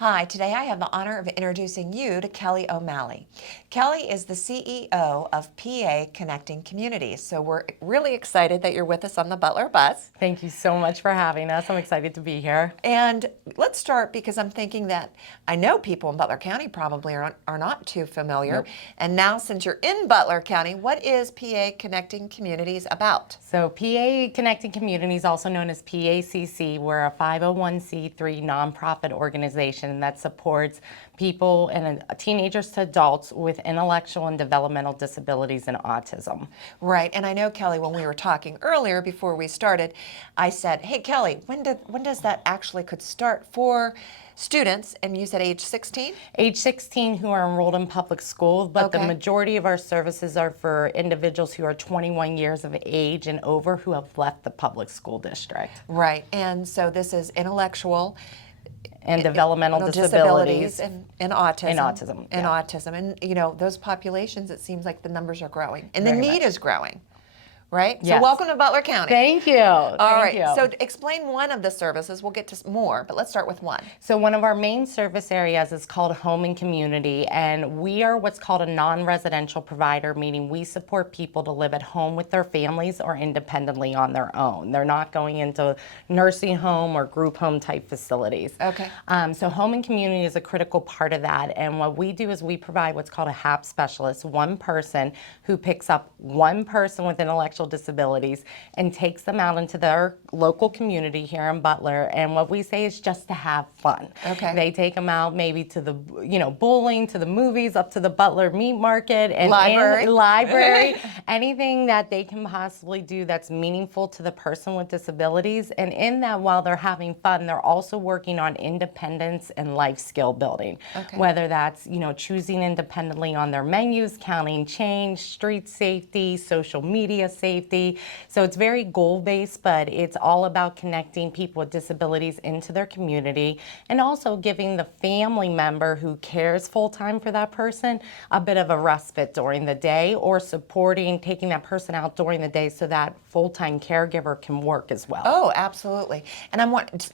Hi, today I have the honor of introducing you to Kelly O'Malley. Kelly is the CEO of PA Connecting Communities, so we're really excited that you're with us on the Butler bus. Thank you so much for having us. I'm excited to be here. And let's start because I'm thinking that I know people in Butler County probably are not too familiar. Nope. And now since you're in Butler County, what is PA Connecting Communities about? So PA Connecting Communities, also known as PACC, we're a 501c3 nonprofit organization that supports people and teenagers to adults with intellectual and developmental disabilities and autism. Right, and I know, Kelly, when we were talking earlier before we started, I said, hey, Kelly, when does that actually could start for students? And you said age 16? Age 16 who are enrolled in public schools, but the majority of our services are for individuals who are 21 years of age and over who have left the public school district. Right, and so this is intellectual And developmental disabilities and autism. And autism. And, you know, those populations, it seems like the numbers are growing. And the Very need much. is growing, right? Yes. So welcome to Butler County. Thank you. All right, Thank you. so explain one of the services. We'll get to more, but let's start with one. So one of our main service areas is called Home and Community, and we are what's called a non-residential provider, meaning we support people to live at home with their families or independently on their own. They're not going into nursing home or group home type facilities. Okay. So Home and Community is a critical part of that, and what we do is we provide what's called a HAP specialist, one person who picks up one person with intellectual disabilities and takes them out into their local community here in Butler, and what we say is just to have fun. Okay. They take them out maybe to the, bowling, to the movies, up to the Butler meat market and library, anything that they can possibly do that's meaningful to the person with disabilities. And in that, while they're having fun, they're also working on independence and life skill building. Okay. Whether that's, choosing independently on their menus, counting change, street safety, social media safety. So it's very goal-based, but it's all about connecting people with disabilities into their community and also giving the family member who cares full-time for that person a bit of a respite during the day, or supporting taking that person out during the day so that full-time caregiver can work as well. Oh, absolutely. And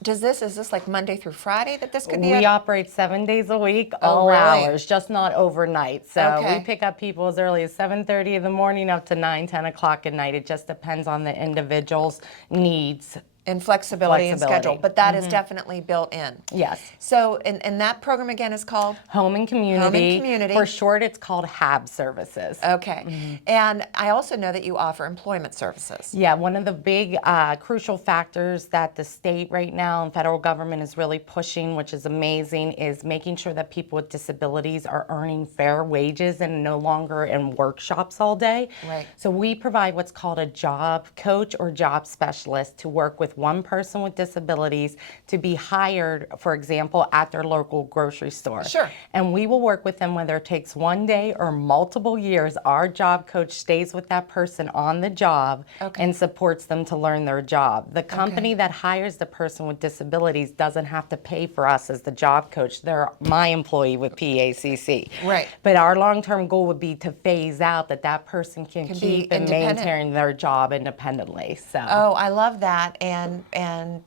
is this like Monday through Friday that this could be? We operate 7 days a week, all really? hours, just not overnight. So Okay. we pick up people as early as 7:30 in the morning up to 9, 10 o'clock at night. It just depends on the individual's needs. And flexibility and schedule, but that is definitely built in. Yes. So, and that program again is called? Home and Community. Home and Community. For short, it's called HAB services. Okay. And I also know that you offer employment services. Yeah, one of the big crucial factors that the state right now and federal government is really pushing, which is amazing, is making sure that people with disabilities are earning fair wages and no longer in workshops all day. Right. So we provide what's called a job coach or job specialist to work with one person with disabilities to be hired, for example, at their local grocery store. Sure. And we will work with them whether it takes one day or multiple years. Our job coach stays with that person on the job and supports them to learn their job. The company that hires the person with disabilities doesn't have to pay for us as the job coach. They're my employee with PACC. Right. But our long-term goal would be to phase out that person can keep and independent. maintain their job independently. So. Oh, I love that, and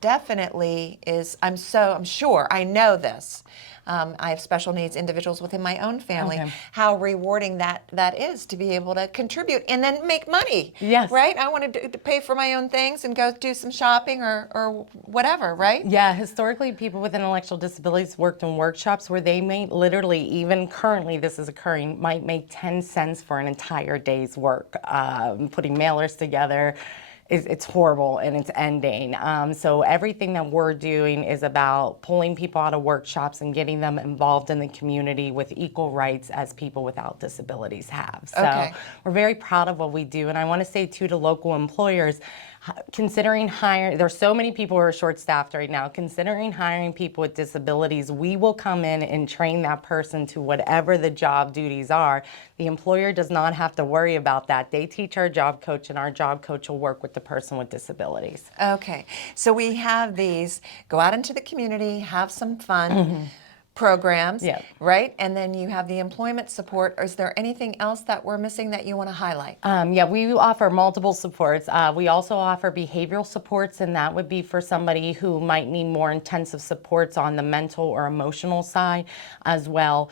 definitely is. I'm sure I know this. I have special needs individuals within my own family. Okay. How rewarding that is to be able to contribute and then make money. Yes. Right. I want to pay for my own things and go do some shopping or whatever. Right. Yeah, historically, people with intellectual disabilities worked in workshops where they may literally, even currently this is occurring, might make 10 cents for an entire day's work, putting mailers together. It's horrible and it's ending. So everything that we're doing is about pulling people out of workshops and getting them involved in the community with equal rights as people without disabilities have. So we're very proud of what we do. And I want to say too to local employers, considering hiring, there's so many people who are short-staffed right now, considering hiring people with disabilities, we will come in and train that person to whatever the job duties are. The employer does not have to worry about that. They teach our job coach, and our job coach will work with the person with disabilities. Okay, so we have these, go out into the community, have some fun, programs, Yeah. right? And then you have the employment support. Is there anything else that we're missing that you want to highlight? Yeah, we offer multiple supports. We also offer behavioral supports, and that would be for somebody who might need more intensive supports on the mental or emotional side as well.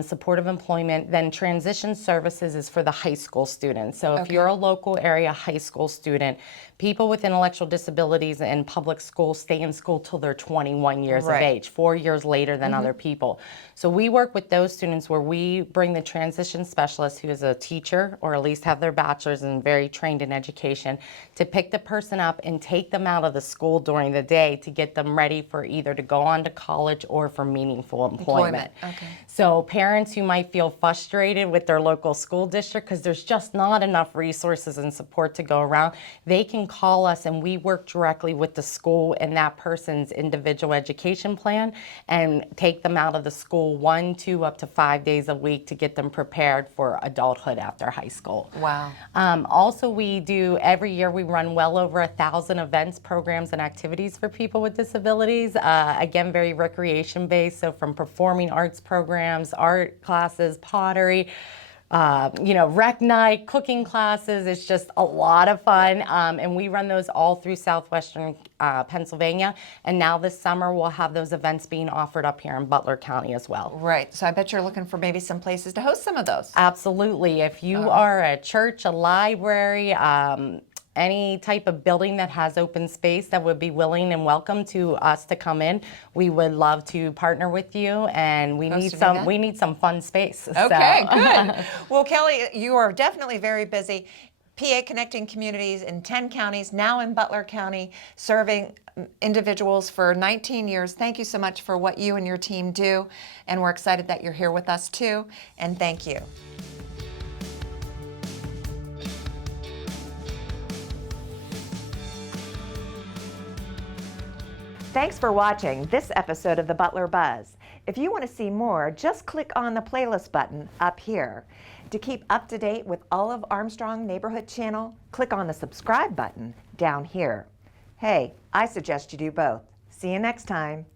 Supportive employment. Then transition services is for the high school students. So if you're a local area high school student, people with intellectual disabilities in public schools stay in school till they're 21 years of age, 4 years later than other people. So we work with those students where we bring the transition specialist, who is a teacher or at least have their bachelor's and very trained in education, to pick the person up and take them out of the school during the day to get them ready for either to go on to college or for meaningful employment. Okay. So parents who might feel frustrated with their local school district because there's just not enough resources and support to go around, they can call us and we work directly with the school and that person's individual education plan and take them out of the school 1, 2, up to 5 days a week to get them prepared for adulthood after high school. Wow. Also, we do, every year we run well over 1,000 events, programs, and activities for people with disabilities. Again, very recreation based, so from performing arts programs, art classes, pottery, rec night, cooking classes. It's just a lot of fun. And we run those all through southwestern Pennsylvania. And now this summer, we'll have those events being offered up here in Butler County as well. Right. So I bet you're looking for maybe some places to host some of those. Absolutely. If you are a church, a library, any type of building that has open space that would be willing and welcome to us to come in, we would love to partner with you, and we need some fun space. Okay, good. Well, Kelly, you are definitely very busy. PA Connecting Communities in 10 counties, now in Butler County, serving individuals for 19 years. Thank you so much for what you and your team do, and we're excited that you're here with us too, and thank you. Thanks for watching this episode of the Butler Buzz. If you want to see more, just click on the playlist button up here. To keep up to date with all of Armstrong Neighborhood Channel, click on the subscribe button down here. Hey, I suggest you do both. See you next time.